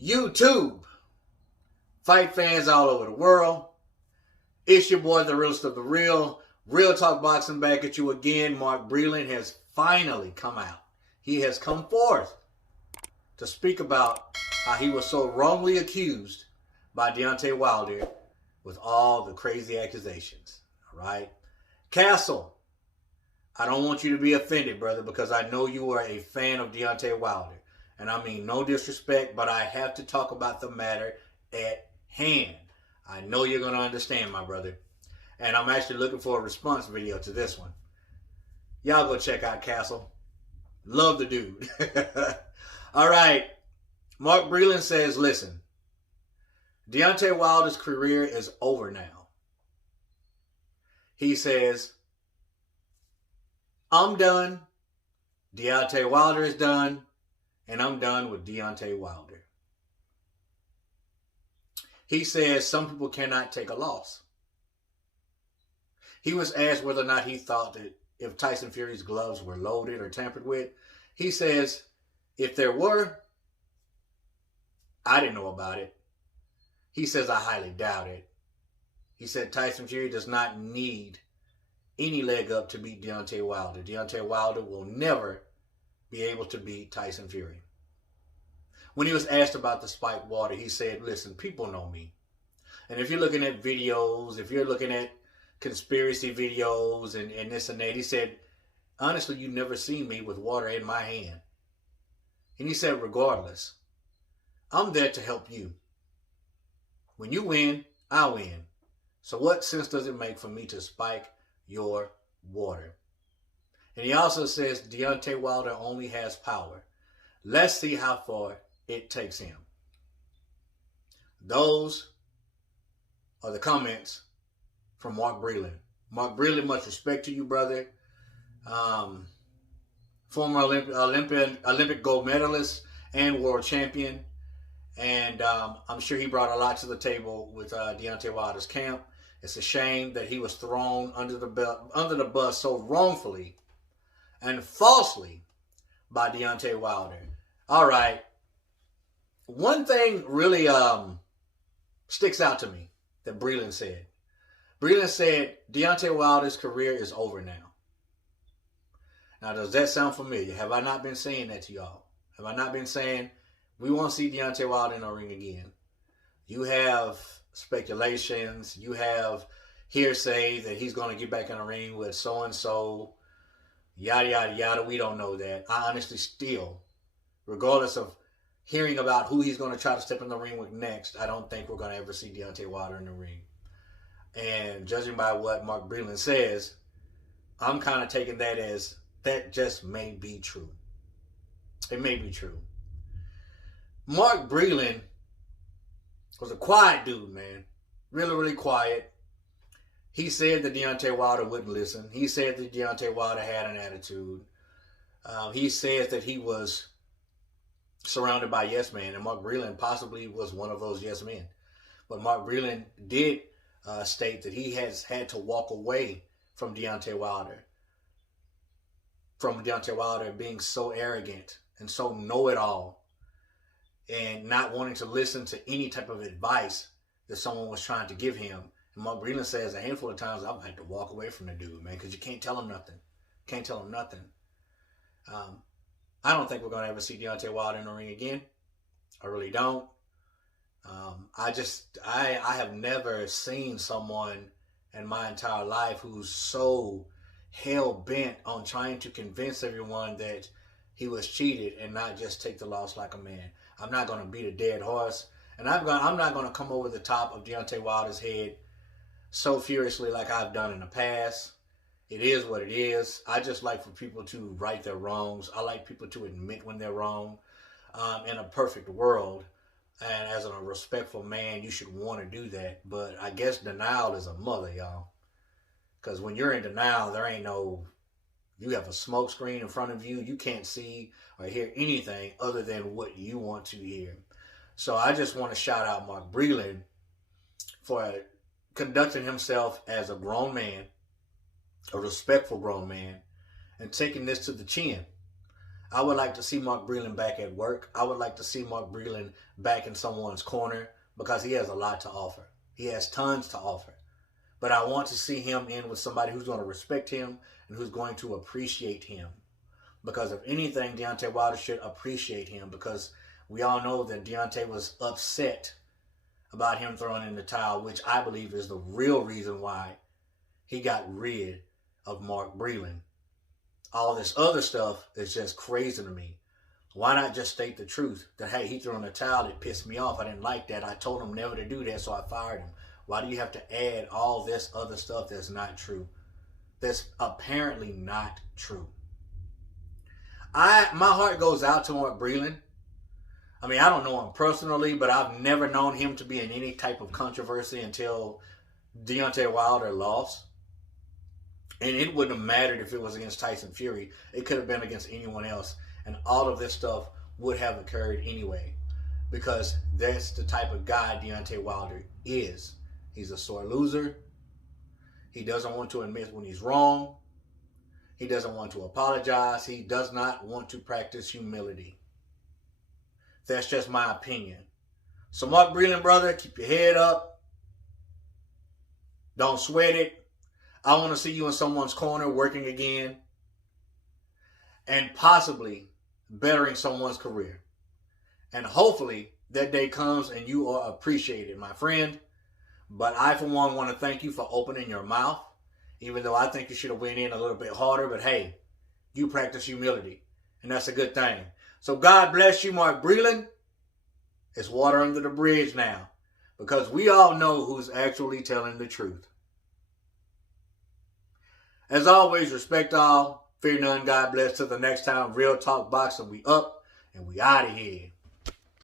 YouTube, fight fans all over the world. It's your boy, the realest of the real. Real Talk Boxing back at you again. Mark Breland has finally come out. He has come forth to speak about how he was so wrongly accused by Deontay Wilder with all the crazy accusations. All right? Castle, I don't want you to be offended, brother, because I know you are a fan of Deontay Wilder. And I mean no disrespect, but I have to talk about the matter at hand. I know you're going to understand, my brother. And I'm actually looking for a response video to this one. Y'all go check out Castle. Love the dude. All right. Mark Breland says, listen, Deontay Wilder's career is over now. He says, I'm done. Deontay Wilder is done. And I'm done with Deontay Wilder. He says some people cannot take a loss. He was asked whether or not he thought that if Tyson Fury's gloves were loaded or tampered with. He says, if there were, I didn't know about it. He says, I highly doubt it. He said Tyson Fury does not need any leg up to beat Deontay Wilder. Deontay Wilder will never be able to beat Tyson Fury. When he was asked about the spiked water, he said, listen, people know me. And if you're looking at videos, if you're looking at conspiracy videos and this and that, he said, honestly, you've never seen me with water in my hand. And he said, regardless, I'm there to help you. When you win, I win. So what sense does it make for me to spike your water? And he also says Deontay Wilder only has power. Let's see how far it takes him. Those are the comments from Mark Breland. Mark Breland, much respect to you, brother. Former Olympic gold medalist and world champion. And I'm sure he brought a lot to the table with Deontay Wilder's camp. It's a shame that he was thrown under the bus so wrongfully and falsely by Deontay Wilder. All right. One thing really sticks out to me that Breland said. Breland said Deontay Wilder's career is over now. Now, does that sound familiar? Have I not been saying that to y'all? Have I not been saying we won't see Deontay Wilder in the ring again? You have speculations. You have hearsay that he's going to get back in the ring with so-and-so. Yada, yada, yada. We don't know that. I honestly still, regardless of hearing about who he's going to try to step in the ring with next, I don't think we're going to ever see Deontay Wilder in the ring. And judging by what Mark Breland says, I'm kind of taking that as that just may be true. It may be true. Mark Breland was a quiet dude, man. Really, really quiet. He said that Deontay Wilder wouldn't listen. He said that Deontay Wilder had an attitude. He says that he was surrounded by yes men, and Mark Breland possibly was one of those yes men. But Mark Breland did state that he has had to walk away from Deontay Wilder. From Deontay Wilder being so arrogant and so know-it-all and not wanting to listen to any type of advice that someone was trying to give him. And Mark Breland says a handful of times, I've had to walk away from the dude, man, because you can't tell him nothing. Can't tell him nothing. I don't think we're going to ever see Deontay Wilder in the ring again. I really don't. I have never seen someone in my entire life who's so hell-bent on trying to convince everyone that he was cheated and not just take the loss like a man. I'm not going to beat a dead horse. And I'm not going to come over the top of Deontay Wilder's head so furiously like I've done in the past. It is what it is. I just like for people to right their wrongs. I like people to admit when they're wrong. In a perfect world, and as a respectful man, you should want to do that. But I guess denial is a mother, y'all. Because when you're in denial, there ain't no You have a smoke screen in front of you. You can't see or hear anything other than what you want to hear. So I just want to shout out Mark Breland for conducting himself as a grown man, a respectful grown man, and taking this to the chin. I would like to see Mark Breland back at work. I would like to see Mark Breland back in someone's corner because he has a lot to offer. He has tons to offer. But I want to see him in with somebody who's going to respect him and who's going to appreciate him. Because if anything, Deontay Wilder should appreciate him, because we all know that Deontay was upset about him throwing in the towel, which I believe is the real reason why he got rid of Mark Breland. All this other stuff is just crazy to me. Why not just state the truth? That, hey, he threw in the towel, it pissed me off, I didn't like that, I told him never to do that, so I fired him. Why do you have to add all this other stuff that's not true? That's apparently not true. My heart goes out to Mark Breland. I mean, I don't know him personally, but I've never known him to be in any type of controversy until Deontay Wilder lost. And it wouldn't have mattered if it was against Tyson Fury. It could have been against anyone else. And all of this stuff would have occurred anyway. Because that's the type of guy Deontay Wilder is. He's a sore loser. He doesn't want to admit when he's wrong. He doesn't want to apologize. He does not want to practice humility. That's just my opinion. So Mark Breland, brother, keep your head up. Don't sweat it. I want to see you in someone's corner working again and possibly bettering someone's career. And hopefully that day comes and you are appreciated, my friend. But I, for one, want to thank you for opening your mouth, even though I think you should have went in a little bit harder. But hey, you practice humility, and that's a good thing. So God bless you, Mark Breland. It's water under the bridge now, because we all know who's actually telling the truth. As always, respect all, fear none, God bless. Till the next time, Real Talk Boxing, we up and we out of here.